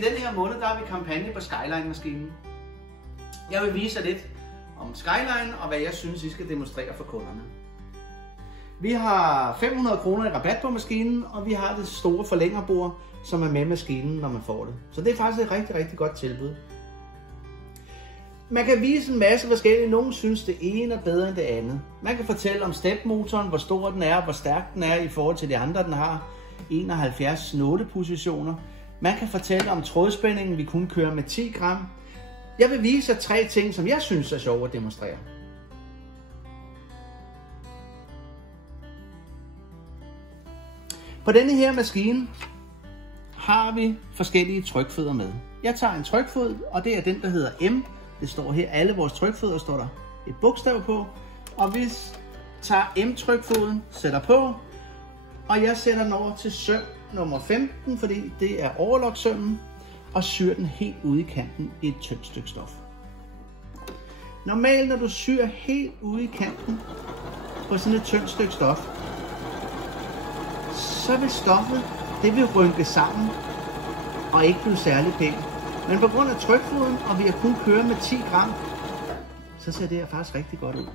i denne her måned, der har vi kampagne på Skyline-maskinen. Jeg vil vise jer lidt om Skyline og hvad jeg synes, I skal demonstrere for kunderne. Vi har 500 kroner i rabat på maskinen, og vi har det store forlængerbord, som er med maskinen, når man får det. Så det er faktisk et rigtig, rigtig godt tilbud. Man kan vise en masse forskellige. Nogle synes, det ene er bedre end det andet. Man kan fortælle om stepmotoren, hvor stor den er, hvor stærk den er i forhold til de andre. Den har 71 nålepositioner. Man kan fortælle om trådspændingen, vi kun kører med 10 gram. Jeg vil vise jer 3 ting, som jeg synes er sjove at demonstrere. På denne her maskine har vi forskellige trykfødder med. Jeg tager en trykfod, og det er den, der hedder M. Det står her, alle vores trykfødder står der et bogstav på. Og vi tager M-trykfoden, sætter på, og jeg sætter den over til søm nummer 15, fordi det er overloksømmen, og syr den helt ude i kanten i et tyndt stykke stof. Normalt, når du syr helt ude i kanten på sådan et tyndt stykke stof, så vil stoffet, det vil rynke sammen og ikke blive særlig pænt. Men på grund af trykfoden, og vi har kun kørt med 10 gram, så ser det her faktisk rigtig godt ud.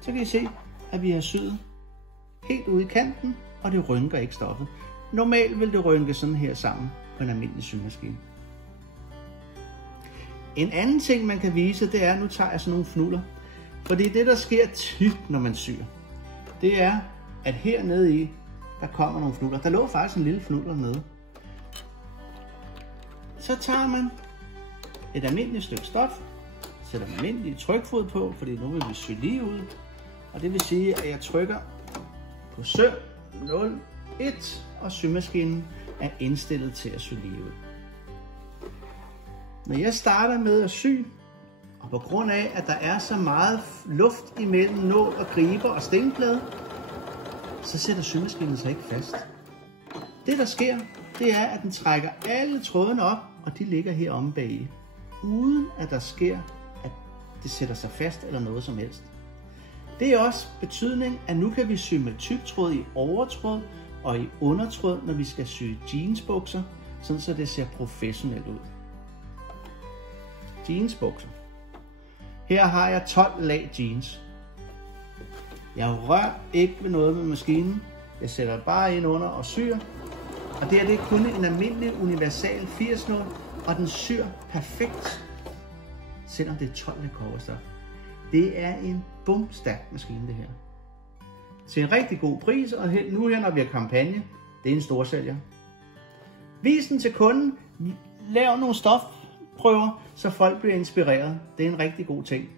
Så kan I se, at vi har syet helt ude i kanten, og det rynker ikke stoffet. Normalt vil det rynke sådan her sammen på en almindelig symaskine. En anden ting, man kan vise, det er, nu tager jeg sådan nogle fnuller. Fordi det, der sker tit, når man syr, det er, at hernede i, der kommer nogle fnuller. Der lå faktisk en lille fnuller nede. Så tager man et almindeligt stykke stof, sætter en almindelig trykfod på, fordi nu vil vi sy lige ud. Og det vil sige, at jeg trykker på søm 01, og symaskinen er indstillet til at sy lige ud. Når jeg starter med at sy, og på grund af, at der er så meget luft imellem nål og griber og stingplade, så sætter symaskinen sig ikke fast. Det der sker, det er, at den trækker alle trådene op, og de ligger her omme bagi, uden at der sker, at det sætter sig fast eller noget som helst. Det er også betydning, at nu kan vi sy med tygtråd i overtråd og i undertråd, når vi skal sy jeansbukser, sådan så det ser professionelt ud. Jeansbukser. Her har jeg 12 lag jeans. Jeg rører ikke ved noget med maskinen. Jeg sætter bare ind under og syr. Og det er kun en almindelig universal 80-nål, og den syr perfekt, selvom det er 12 lag kobberstof. Det er en bumstærk maskine, det her. Til en rigtig god pris, og nu her, når vi har kampagne, det er en storsælger. Vis den til kunden. Lav nogle stofprøver, så folk bliver inspireret. Det er en rigtig god ting.